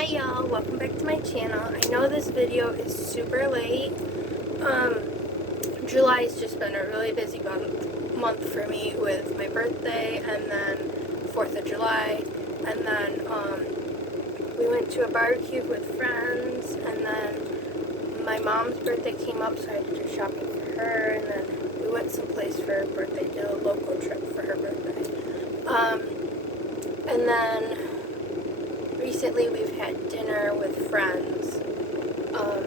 Hi y'all, welcome back to my channel. I know this video is super late. July's just been a really busy month for me with my birthday and then 4th of July, and then we went to a barbecue with friends, and then my mom's birthday came up, so I had to do shopping for her, and then we went someplace for her birthday, did a local trip for her birthday. And then recently we've had dinner with friends.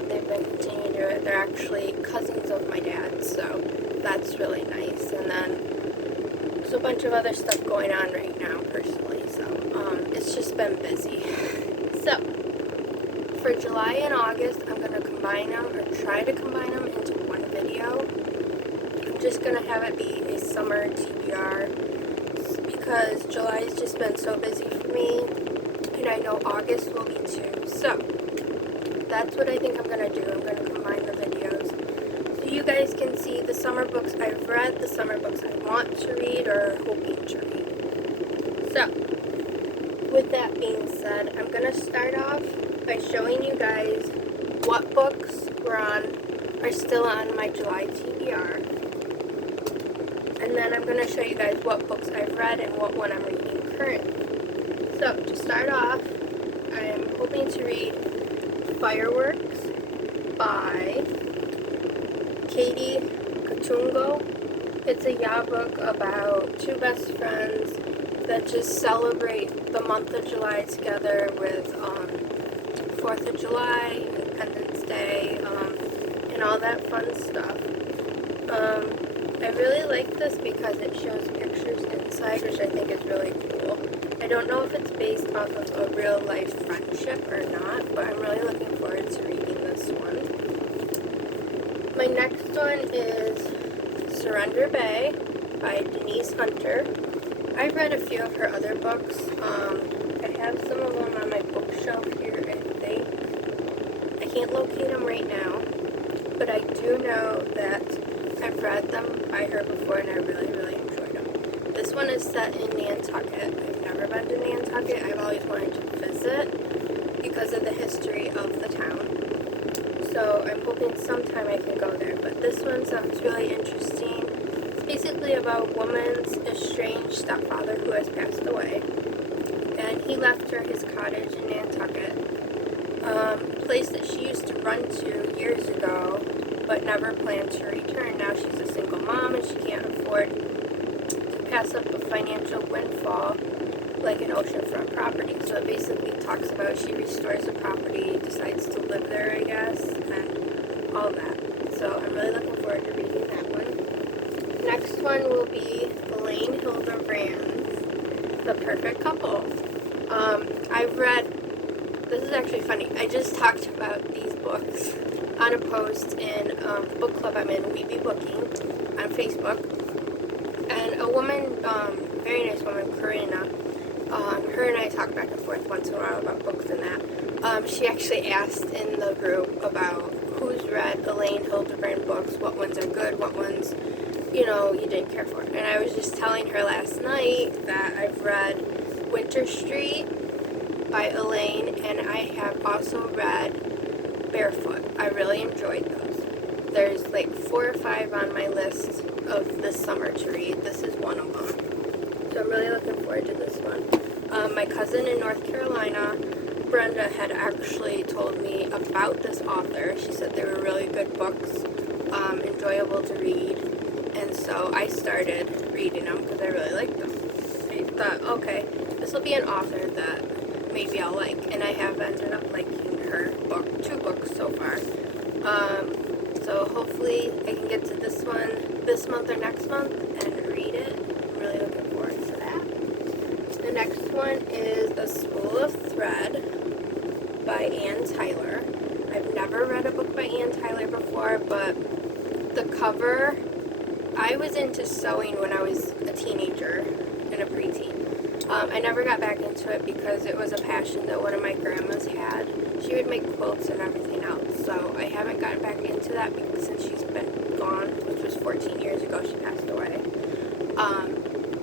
They've been continuing to do it. They're actually cousins of my dad, so that's really nice. And then there's a bunch of other stuff going on right now personally, so it's just been busy. So for July and August, I'm going to combine them, or try to combine them into one video. I'm just going to have it be a summer TBR because July's just been so busy for me. And I know August will be too. So that's what I think I'm going to do. I'm going to combine the videos so you guys can see the summer books I've read, the summer books I want to read or hoping to read. So with that being said, I'm going to start off by showing you guys what books are still on my July TBR. And then I'm going to show you guys what books I've read and what one I'm reading currently. So, to start off, I'm hoping to read Fireworks by Katie Katungo. It's a book about two best friends that just celebrate the month of July together with 4th of July, Independence Day, and all that fun stuff. I really like this because it shows pictures inside, which I think is really cool. I don't know if it's based off of a real life friendship or not, but I'm really looking forward to reading this one. My next one is Surrender Bay by Denise Hunter. I've read a few of her other books. I have some of them on my bookshelf here, I think. I can't locate them right now, but I do know that I've read them by her before and I really, really enjoyed them. This one is set in Nantucket. I've never been to Nantucket. I've always wanted to visit because of the history of the town. So I'm hoping sometime I can go there. But this one sounds really interesting. It's basically about a woman's estranged stepfather who has passed away. And he left her his cottage in Nantucket, a place that she used to run to years ago, but never planned to return. Now she's a single mom and she can't afford to pass up a financial windfall like an oceanfront property. So it basically talks about she restores the property, decides to live there, I guess, and all that. So I'm really looking forward to reading that one. Next one will be Elaine Hilderbrand's The Perfect Couple. I've read, this is actually funny, I just talked about these books on a post in the book club I'm in, We Be Booking, on Facebook. And a woman, very nice woman, Karina, her and I talk back and forth once in a while about books and that. She actually asked in the group about who's read Elaine Hilderbrand books, what ones are good, what ones, you didn't care for. And I was just telling her last night that I've read Winter Street by Elaine, and I have also read Barefoot. I really enjoyed those. There's like 4 or 5 on my list of this summer to read. This is one of them. So I'm really looking forward to this one. My cousin in North Carolina, Brenda, had actually told me about this author. She said they were really good books, enjoyable to read. And so I started reading them because I really liked them. I thought, okay, this will be an author that maybe I'll like. And I have ended up liking her book, 2 books so far. So hopefully I can get to this one this month or next month and read it. I'm really looking forward to that. The next one is A Spool of Thread by Anne Tyler. I've never read a book by Anne Tyler before, but the cover, I was into sewing when I was a teenager and a preteen. I never got back into it because it was a passion that one of my grandmas had. She would make quilts and everything else, so I haven't gotten back into that because since she's been gone, which was 14 years ago, she passed away.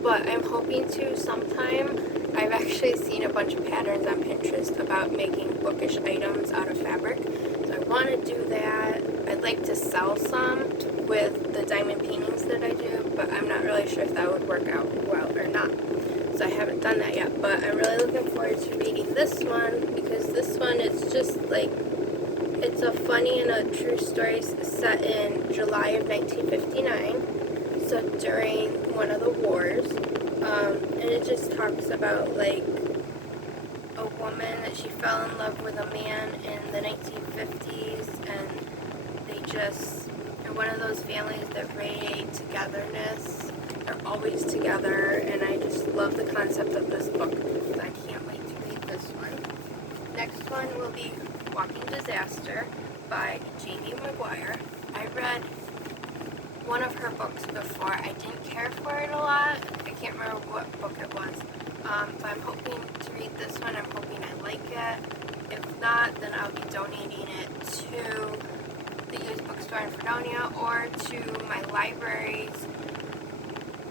But I'm hoping to sometime. I I've actually seen a bunch of patterns on Pinterest about making bookish items out of fabric. So I want to do that. I'd like to sell some with the diamond paintings that I do, but I'm not really sure if that would work out well or not. So I haven't done that yet, but I'm really looking forward to reading this one because this one is just like, it's a funny and a true story set in July of 1959, so during one of the wars, and it just talks about like a woman that she fell in love with a man in the 1950s, and they just are one of those families that radiate togetherness. They're always together, and I just love the concept of this book. So I can't wait to read this one. Next one will be Walking Disaster by Jamie Maguire. I read one of her books before. I didn't care for it a lot. I can't remember what book it was. But I'm hoping to read this one. I'm hoping I like it. If not, then I'll be donating it to the used bookstore in Fredonia or to my library's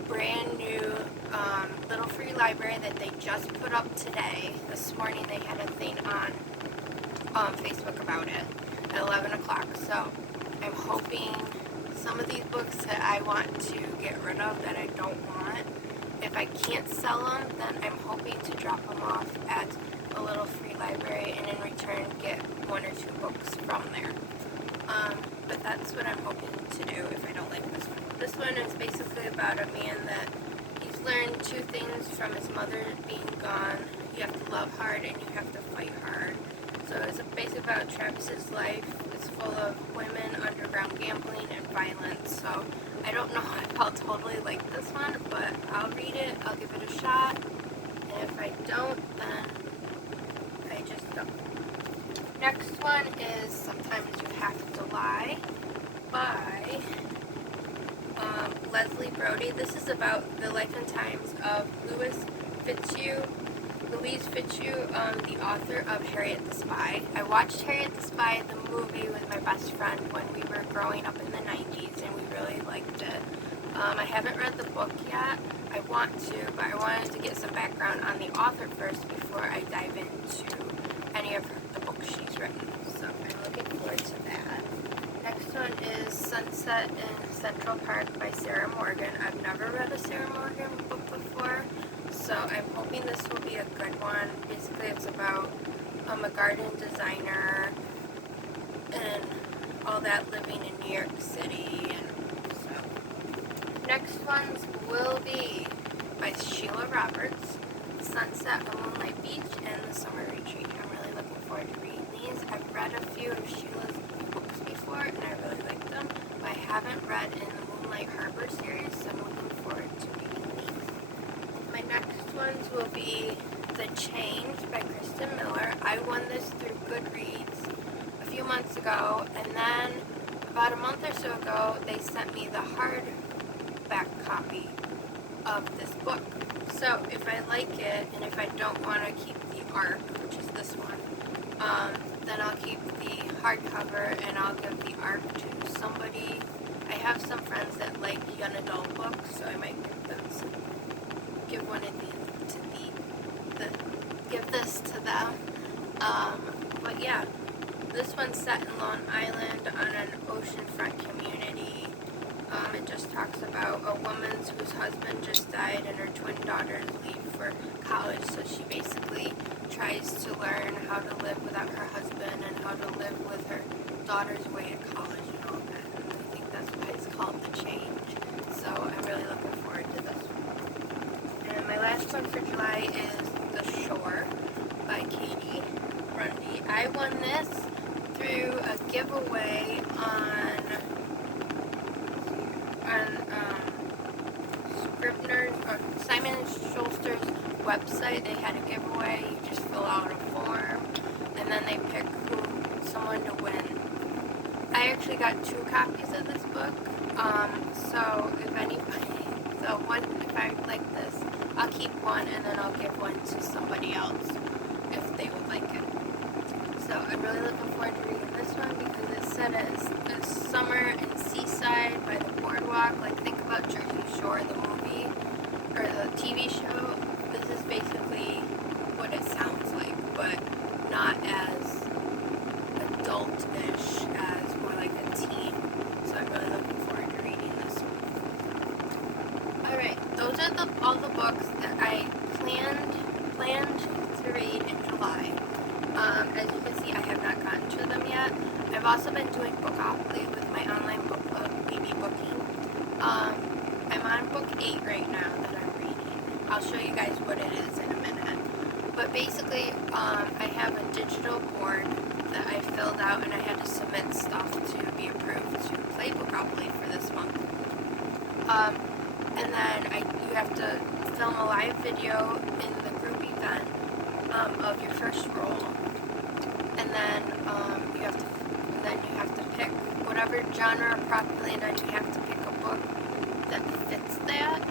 brand new little free library that they just put up today. This morning they had a thing on Facebook about it at 11 o'clock. So I'm hoping some of these books that I want to get rid of that I don't want, if I can't sell them, then I'm hoping to drop them off at a little free library and in return get one or two books from there. But that's what I'm hoping to do if I don't like this one. This one is basically about a man that he's learned two things from his mother being gone. You have to love hard and you have to fight hard. So it's basically about Travis's life. It's full of women, underground gambling, and violence. So I don't know if I'll totally like this one, but I'll read it, I'll give it a shot. And if I don't, then I just don't. Next one is Sometimes You Have to Lie by Leslie Brody. This is about the life and times of Louise Fitzhugh, the author of Harriet the Spy. I watched Harriet the Spy, the movie, with my best friend when we were growing up in the 90s, and we really liked it. I haven't read the book yet. I want to, but I wanted to get some background on the author first before I dive into any of the books she's written. So I'm looking forward to that. Next one is Sunset in Central Park by Sarah Morgan. I've never read a Sarah Morgan book before, so I'm hoping this will be a good one. Basically, it's about a garden designer and all that living in New York City. And so, next ones will be by Sheila Roberts, Sunset on Moonlight Beach and The Summer Retreat. I'm really looking forward to reading these. I've read a few of Sheila's books before, and I really like them, but I haven't read in the Moonlight Harbor series, so I'm looking forward to reading these. My next ones will be The Change by Kristen Miller. I won this through Goodreads a few months ago, and then about a month or so ago, they sent me the hardback copy of this book. So if I like it, and if I don't want to keep the ARC, which is this one, then I'll keep the hardcover and I'll give the ARC to somebody. I have some friends that like young adult books, so I might give one of give this to them. But yeah, this one's set in Long Island on an oceanfront community. It just talks about a woman whose husband just died and her twin daughters leave for college, so she basically tries to learn how to live without her husband and how to live with her daughters away at college and all that. And I think that's why it's called The Change. So I'm really looking forward to this one. And my last one for July is The Shore by Katie Grundy. I won this through a giveaway on Scribner's or Simon & Schuster's website. They had a giveaway. You just fill out a form, and then they pick someone to win. I actually got 2 copies of this book. So if I like this, I'll keep one, and then I'll give one to somebody else if they would like it. So I'm really looking forward to reading this one because it's set as the summer and seaside by the boardwalk. Like, think about Jersey Shore, the movie, or the TV show. This is basically what it sounds like, but not as adult-ish, as more like a teen. So I'm really looking forward to reading this one. Alright, those are all the books that I planned to read in July. As you can see, I have not gotten to them yet. I've also been doing Bookopoly with my online book club, BB Booking. I'm on book 8 right now that I'm reading. I'll show you guys what it is in a minute. But basically, I have a digital board that I filled out, and I had to submit stuff to be approved to play Bookopoly for this month. And then you have to film a live video in the group event of your first roll, and then you have to pick whatever genre or propaganda, and you have to pick a book that fits that.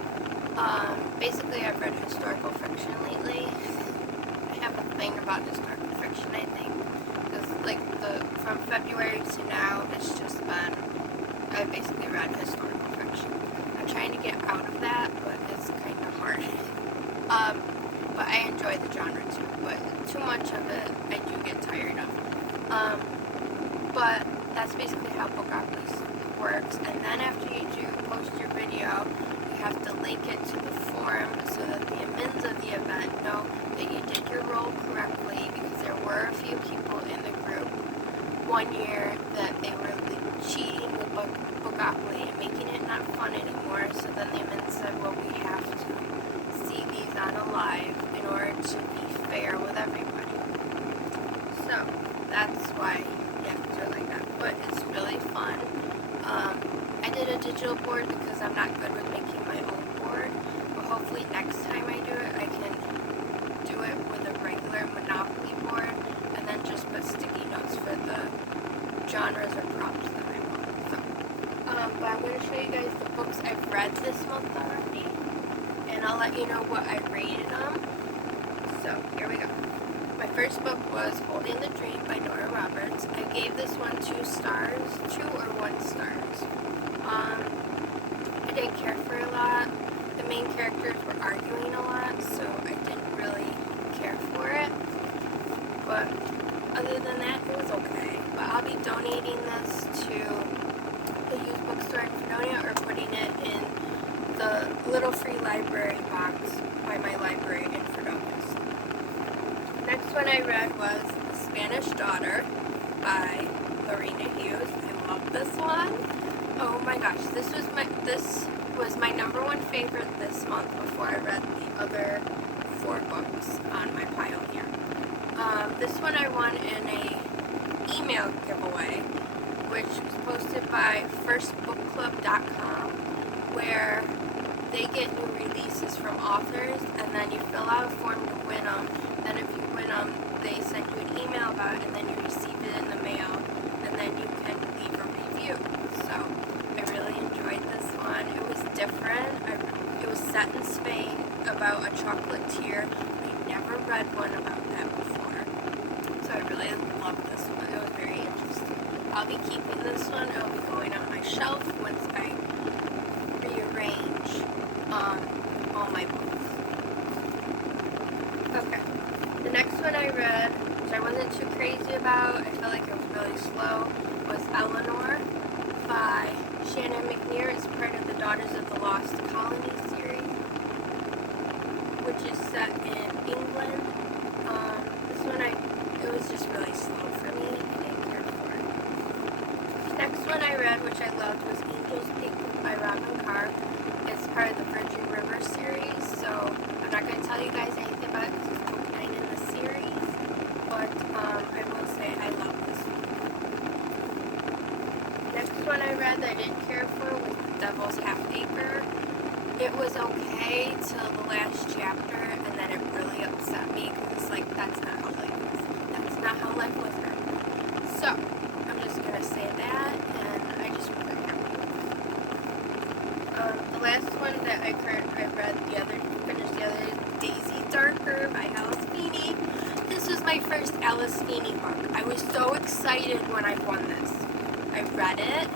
Basically, I've read historical fiction lately. I have a thing about historical fiction, I think, because like from February to now, it's just been, I basically read historical fiction. I'm trying to get out of that, but it's kind of hard. But I enjoy the genre too, but too much of it I do get tired of. But that's basically how Bookopoly works. And then after you do post your video, you have to link it to the forum so that the admins of the event know that you did your role correctly, because there were a few people in the group one year that they were cheating with Bookopoly and making it not fun anymore. So then the admins said, well, we have to see these on a live in order to be fair with everybody. So that's why you have to do it like that. But it's really fun. I did a digital board because I'm not good with making my own board. But hopefully next time I do it, I can do it with a regular Monopoly board and then just put sticky notes for the genres or props that I want. So, but I'm going to show you guys the books I've read this month already, and I'll let you know what I rated them. So here we go. My first book was Holding the Dream by Nora Roberts. I gave this one 2 stars, 2 or 1 stars. I didn't care for a lot. The main characters were arguing a lot, so I didn't really care for it. But other than that, it was okay. But I'll be donating this to the used bookstore in Fredonia, or putting it in the little free library box by my library in Fredonia. Next one I read was The Spanish Daughter by Lorena Hughes. I love this one. Oh my gosh, this was my number 1 favorite this month before I read the other 4 books on my pile here. This one I won in a email giveaway, which was posted by firstbookclub.com, where they get new releases from authors, and then you fill out a form to win them. Then if you win them, they send you an email about it, and then you receive it in the mail, and then you can leave a review. So I really enjoyed this one. It was different. It was set in Spain about a chocolatier. I never read one about that before, so I really loved this one. It was very interesting. I'll be keeping this one. It'll be going on my shelf once I rearrange all my books. Okay. The next one I read, which I wasn't too crazy about, I felt like it was really slow, was Eleanor by Shannon McNear. It's part of the Daughters of the Lost Colony series, which is set in England. This one, it was just really slow for me. I didn't care for it. Next one I read, which I loved, was Angels Pink by Robin Carr. It's part of the Virgin River series, so I'm not going to tell you guys anything about it because it's book 9 in the series, but I will say I love this one. Next one I read that I didn't care for was The Devil's Half Acre. It was okay till the last chapter, and then it really upset me because it's like, that's not how life is. That's not how life was then. So, I'm just going to say that, and I just wasn't happy with it. The last one that I finished the other day, Daisy Darker by Alice Feeney. This was my first Alice Feeney book. I was so excited when I won this. I read it.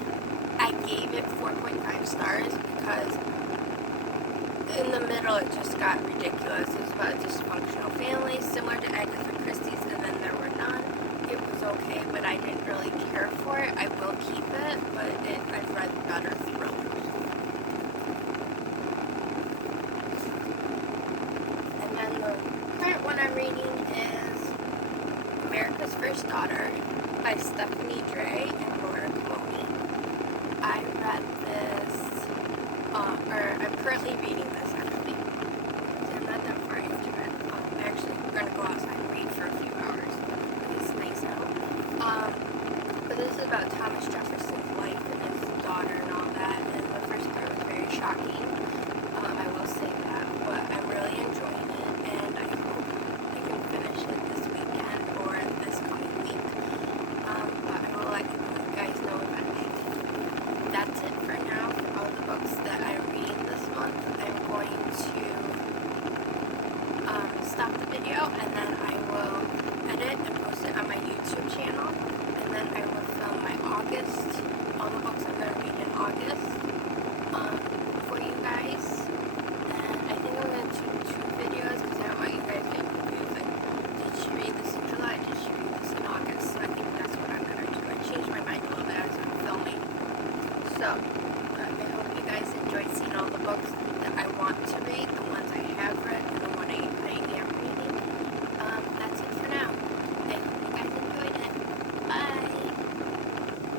I gave it 4.5 stars because in the middle it just got ridiculous. It was about a dysfunctional family, similar to Agatha Christie's, and then there were none. It was okay, but I didn't really care for it. I will keep it, but I've read better thrillers. And then the current one I'm reading is America's First Daughter by Stephanie Dray and Laura Coney. I read this, or I'm currently reading this actually. So I'm not that far into it. I'm actually going to go outside and read for a few hours. It's nice out. But this is about Thomas Jefferson's life and his daughter and all that. And the first part was very shocking. I will say that. But I'm really enjoying it, and I hope I can finish it this weekend or this coming week. But I will let you guys know eventually. That's it for now for all the books that I'm reading this month. I'm going to stop the video, and then I will edit and post it on my YouTube channel, and then I will film my August, all the books I'm going to read in August.